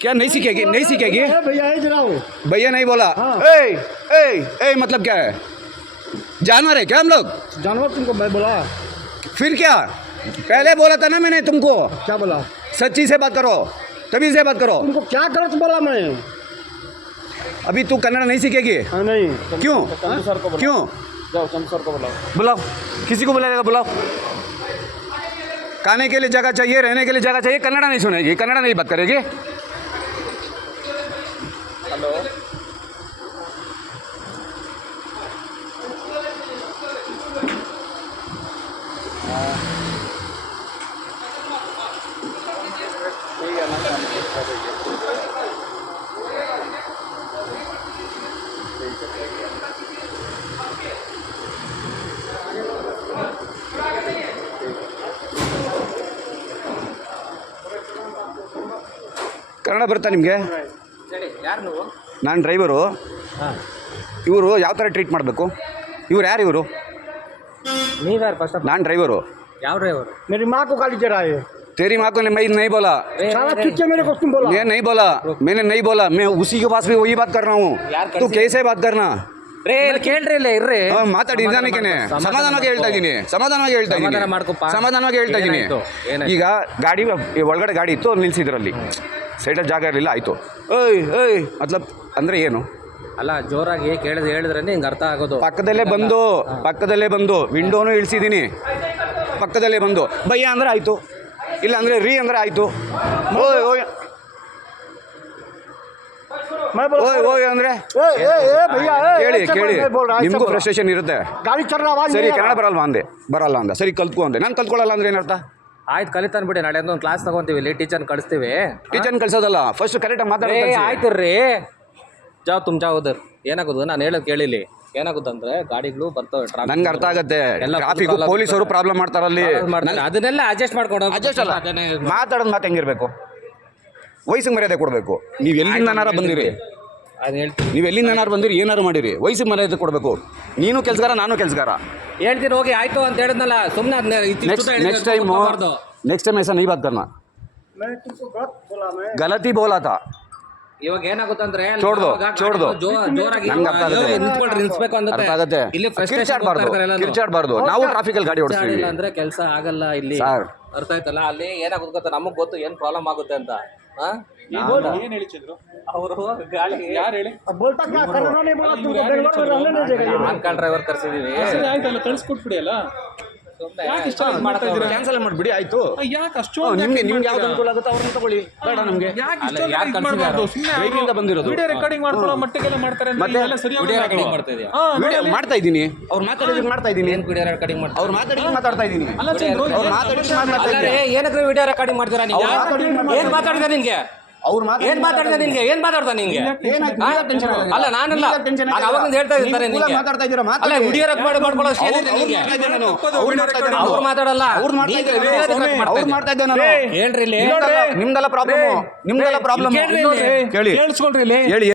क्या नहीं सीखेगी? नहीं सीखेगी? भैया जनाओ भैया नहीं बोला। ए ए ए मतलब क्या है? जानवर है क्या हम लोग? जानवर तुमको मैं बोला? फिर क्या? पहले बोला था ना मैंने तुमको। क्या बोला? सच्ची से बात करो, तभी से बात करो। तुमको क्या गलत बोला मैं? अभी तू कन्नड़ नहीं सीखेगी? नहीं। क्यों? सर को क्यों? जाओ चंद सर को बुलाओ। बुलाओ, किसी को बुलाएगा बुलाओ। खाने के लिए जगह चाहिए, रहने के लिए जगह चाहिए। कन्नड़ नहीं सुनेगी, कन्नड़ नहीं बात करेगी। हेलो ಕನ್ನಡ ಬರುತ್ತಾ ನಿಮಗೆ? ಯಾರು ನೀವು? ನಾನು ಡ್ರೈವರು. ಇವರು ಯಾವ ಥರ ಟ್ರೀಟ್ ಮಾಡಬೇಕು? ಇವ್ರು ಯಾರು ಇವರು? ನೀವು ಯಾರು ಫಸ್ಟ್? ನಾನು ಡ್ರೈವರು. ಯಾವ ड्राइवर? मेरी माँ को गाली दे रहा है। तेरी माँ को मैं नहीं बोला। साला चुच्चे मेरे को तुम बोला? मैं नहीं बोला, मैंने नहीं बोला। मैं उसी के पास भी वही बात कर रहा हूँ। तू कैसे बात करना? ಕೇಳ್ರಿ ಇಲ್ಲ ಇರ್ರಿ. ಮಾತಾಡಿ ನಿಧಾನಕ್ಕೇನೆ, ಸಮಾಧಾನವಾಗಿ ಹೇಳ್ತಾ ಇದ್ದೀನಿ, ಸಮಾಧಾನವಾಗಿ ಹೇಳ್ತಾ ಇದ್ದೀನಿ, ಸಮಾಧಾನವಾಗಿ ಹೇಳ್ತಾ ಇದ್ದೀನಿ. ಈಗ ಗಾಡಿ ಒಳಗಡೆ ಗಾಡಿ ಇತ್ತು, ನಿಲ್ಸಿದ್ರಲ್ಲಿ ಸೈಡಲ್ಲಿ ಜಾಗ ಇರಲಿಲ್ಲ, ಆಯಿತು. ಏಯ್ ಏಯ್ ಮತ್ಲಬ್ ಅಂದರೆ ಏನು? ಅಲ್ಲ ಜೋರಾಗಿ ಹೇಳಿದ್ರೆ ಹಿಂಗೆ ಅರ್ಥ ಆಗೋದು. ಪಕ್ಕದಲ್ಲೇ ಬಂದು ವಿಂಡೋನು ಇಳಿಸಿದ್ದೀನಿ. ಪಕ್ಕದಲ್ಲೇ ಬಂದು ಭಯ್ಯ ಅಂದರೆ ಆಯಿತು, ಇಲ್ಲ ಅಂದರೆ ರೀ ಅಂದರೆ ಆಯಿತು. ಓಯ್ ಓಯ್ ಓಯ್ ಓಯ್ ಅಂದರೆ ಕೇಳಿ ನಿಮಗೂ ಫ್ರಸ್ಟ್ರೇಷನ್ ಇರುತ್ತೆ. ಸರಿ ಕನ್ನಡ ಬರಲ್ಲ ಅಂದ ಸರಿ ಕಲ್ತ್ಕೊ ಅಂದೆ. ನಾನು ಕಲ್ತ್ಕೊಳ್ಳಲ್ಲ ಅಂದ್ರೆ ಏನರ್ಥ? ಆಯ್ತು ಕಲಿತಾನ್ ಬಿಡಿ, ನಾಳೆ ಒಂದು ಕ್ಲಾಸ್ ತಗೊಂತೀವಿ, ಇಲ್ಲಿ ಟೀಚರ್ನ ಕಳಿಸ್ತೀವಿ. ಟೀಚರ್ನ ಕಳ್ಸೋದಲ್ಲ, ಫಸ್ಟ್ ಕರೆಕ್ಟಾಗಿ ಮಾತಾಡಿ. ಆಯ್ತು ರೀ, ಜಾವ್ ತುಂಬ ಜಾವದರ್. ಏನಾಗೋದು ನಾನು ಹೇಳೋದು ಕೇಳಿಲಿ. ಏನಾಗುತ್ತಂದ್ರೆ ಗಾಡಿಗಳು ಬರ್ತವೆ, ನಂಗೆ ಅರ್ಥ ಆಗುತ್ತೆ. ಟ್ರಾಫಿಕ್ ಪೊಲೀಸರು ಪ್ರಾಬ್ಲಮ್ ಮಾಡ್ತಾರಲ್ಲಿ, ಅದನ್ನೆಲ್ಲ ಅಡ್ಜಸ್ಟ್ ಮಾಡ್ಕೊಂಡು ಅಡ್ಜಸ್ಟ್ ಅಲ್ಲ ಮಾತಾಡೋದು. ಮಾತು ಹೆಂಗಿರ್ಬೇಕು? ವಯಸ್ಸಿಗೆ ಮರ್ಯಾದೆ ಕೊಡಬೇಕು. ನೀವು ಎಲ್ಲಿಂದನಾರ ಬಂದಿರಿ, ನೀವು ಎಲ್ಲಿಂದನಾರು ಬಂದಿರಿ, ಏನಾರು ಮಾಡಿರಿ, ವಯಸ್ಸಿಗೆ ಮರ್ಯಾದೆ ಕೊಡಬೇಕು. ನೀನು ಕೆಲಸಗಾರ, ನಾನು ಕೆಲಸಗಾರ. ಹೇಳ್ತೀನಿ ಹೋಗಿ ಆಯ್ತು ಅಂತ ಹೇಳಿದ್ನಲ್ಲ, ಸುಮ್ಮನೆ नेक्स्ट टाइम ऐसा नहीं बात करना। मैं तुमको गलत ही बोला था। ಇವಾಗ ಏನಾಗುತ್ತಂದ್ರೆ छोड़ दो ಜೋರಾಗಿ ನಿಲ್ಸ್ಬೇಕು ಅಂದ್ರೆ ಇಲ್ಲಿ ಕಿರ್ಚಾಡಬಾರ್ದು. ನಾವು ಟ್ರಾಫಿಕಲ್ಲಿ ಗಾಡಿ ಓಡಿಸ್ತೀವಿ ಅಂದ್ರೆ ಕೆಲಸ ಆಗಲ್ಲ ಇಲ್ಲಿ. ಅರ್ಥ ಆಯ್ತಲ್ಲ? ಅಲ್ಲಿ ಏನಾಗುತ್ತೆ ಗೊತ್ತಾ, ನಮಗ್ ಗೊತ್ತು ಏನ್ ಪ್ರಾಬ್ಲಮ್ ಆಗುತ್ತೆ ಅಂತ. ಏನ್ ಹೇಳಿದ್ರು ಅವರು ಗಾಡಿ ಯಾರು ಹೇಳಿ ಅನ್ಕಾಲ್ ಡ್ರೈವರ್ ಕರ್ಸಿದೀವಿ. ಆಯ್ತಲ್ಲ ಕಳ್ಸ್ಕೊಟ್ಬಿಡಿ ಅಲ್ಲ, ಕ್ಯಾನ್ಸಲ್ ಮಾಡ್ಬಿಡಿ ಆಯ್ತು. ಯಾಕೆ ಅಷ್ಟು ನಿಮ್ಗೆ ಯಾವ್ದು ಅನುಕೂಲ ಆಗುತ್ತೋ ಅವ್ರನ್ನ ತಗೊಳ್ಳಿ, ಬೇಡ ನಮ್ಗೆ. ಬಂದಿರೋದು ವಿಡಿಯೋ ರೆಕಾರ್ಡಿಂಗ್ ಮಾಡ್ಕೊಳ್ಳೋ ಮಟ್ಟಿಗೆಲ್ಲ ಮಾಡ್ತಾರೆ. ಮಾಡ್ತಾ ಇದ್ದೀನಿ, ಅವ್ರು ಮಾತಾಡಿದ್ರೆ ಮಾಡ್ತಾ ಇದ್ದೀನಿ. ಅವ್ರು ಮಾತಾಡ್ತಾ ಇದ್ದೀನಿ. ಏನಕ್ಕೆ ವಿಡಿಯೋ ರೆಕಾರ್ಡಿಂಗ್ ಮಾಡ್ತೀರಾ ನೀವು? ಏನ್ ಮಾತಾಡಿದ ನಿನ್ಗೆ? ಏನ್ ಮಾತಾಡ್ತಾ ನಿನ್ಗೆ? ಏನ್ ಮಾತಾಡ್ತಾ ನಿನ್ಗೆ? ಅಲ್ಲ ನಾನಲ್ಲ, ಅವಾಗ ಹೇಳ್ತಾ ಇದ್ದಾರೆ ಅಲ್ಲ ವಿಡಿಯೋ ರೆಕಾರ್ಡ್ ಮಾಡ್ಕೊಳ್ಳೋ ಅವ್ರು ಮಾತಾಡಲ್ಲ. ಹೇಳ್ರಿ ನಿಮ್ದೆಲ್ಲ ಪ್ರಾಬ್ಲಮ್ ಕೇಳಿ, ಕೇಳಿಸ್ಕೊಳ್ರಿ ಹೇಳಿ.